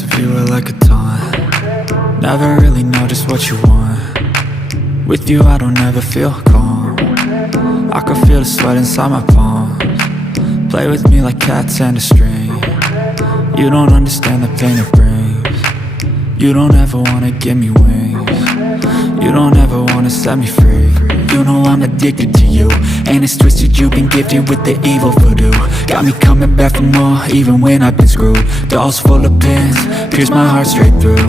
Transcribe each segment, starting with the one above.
Silhouettes of you are like a taunt. Never really know just what you want. With you I don't ever feel calm. I can feel the sweat inside my palms. Play with me like cats and a string. You don't understand the pain it brings. You don't ever wanna give me wings. You don't ever wanna set me free. You know I'm addicted to you, and it's twisted, you've been gifted with the evil voodoo. Got me coming back for more, even when I've been screwed. Dolls full of pins, pierce my heart straight through.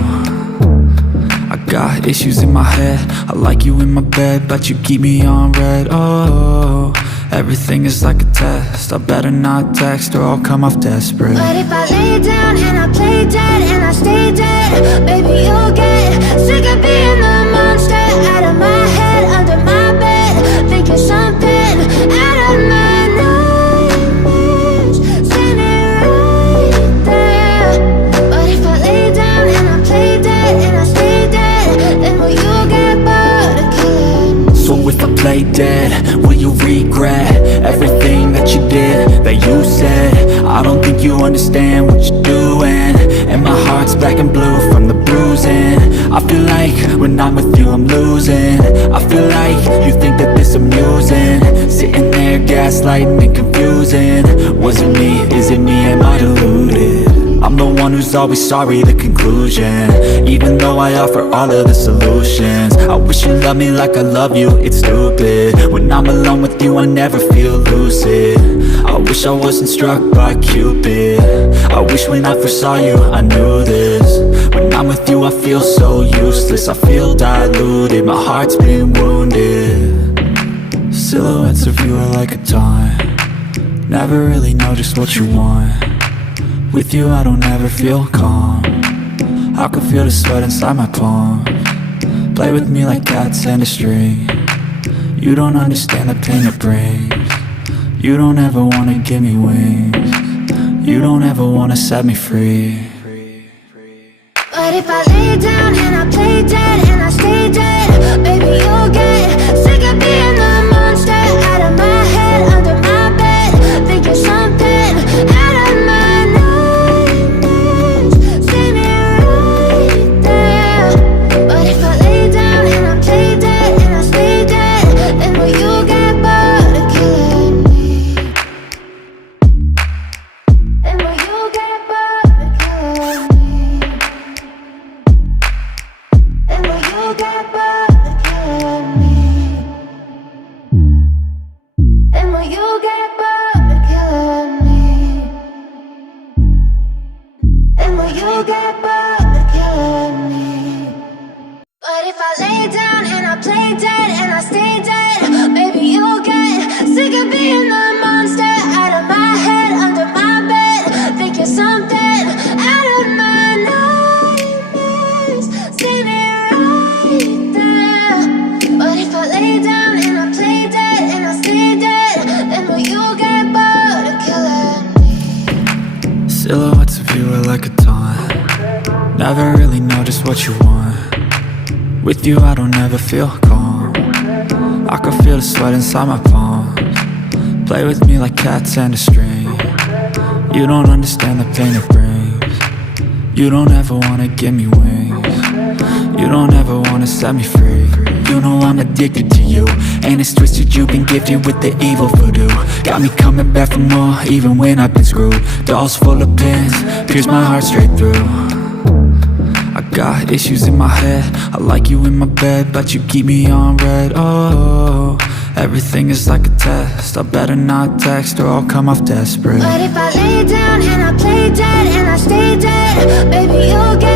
I got issues in my head, I like you in my bed, but you keep me on red. Oh, everything is like a test, I better not text or I'll come off desperate. But if I lay down and I play dead and I stay dead, baby you'll get sick of being the monster out of my head, under my bed, thinking something out of my nightmares, standing right there. But if I lay down and I play dead and I stay dead, then will you get bored of killing me? So if I play dead, will you regret everything that you did, that you said? I don't think you understand what you're doing, and my heart's black and blue from the bruising. I feel like when I'm with you I'm losing. I feel like you think that this amusing, sitting there gaslighting and confusing. Was it me? Is it me? Am I deluded? I'm the one who's always sorry, the conclusion, even though I offer all of the solutions. I wish you loved me like I love you, it's stupid. When I'm alone with you I never feel lucid. I wish I wasn't struck by Cupid. I wish when I first saw you I knew this. When I'm with you I feel so useless, I feel diluted, my heart's been wounded. Silhouettes of you are like a taunt. Never really know just what you want. With you I don't ever feel calm. I can feel the sweat inside my palms. Play with me like cats and a string. You don't understand the pain it brings. You don't ever wanna give me wings. You don't ever wanna set me free. But if I lay down and I play dead and I stay dead, baby you'll get sick of being the monster out of my head, under my bed, thinking something out of my nightmares, standing right there. But if I lay down and I play dead and I stay dead, then will you get bored of killing me? Then will you get bored of killing me? And will you get bored of killing me? And will you get bored of killing me? And will you get bored of killing me? But if I lay down and I play dead and I stay dead, baby you'll get sick of being the monster out of my head, under my bed, thinking something out of my nightmares, standing right there. But if I lay down and I play dead and I stay dead, then will you get bored of killing me? Silhouettes of you are like a taunt. Never really know just what you want. With you I don't ever feel calm. I can feel the sweat inside my palms. Play with me like cats and a string. You don't understand the pain it brings. You don't ever wanna give me wings. You don't ever wanna set me free. You know I'm addicted to you, and it's twisted, you've been gifted with the evil voodoo. Got me coming back for more, even when I've been screwed. Dolls full of pins, pierce my heart straight through. I got issues in my head, I like you in my bed, but you keep me on red. Oh, everything is like a test, I better not text or I'll come off desperate. But if I lay down and I play dead and I stay dead, baby you'll get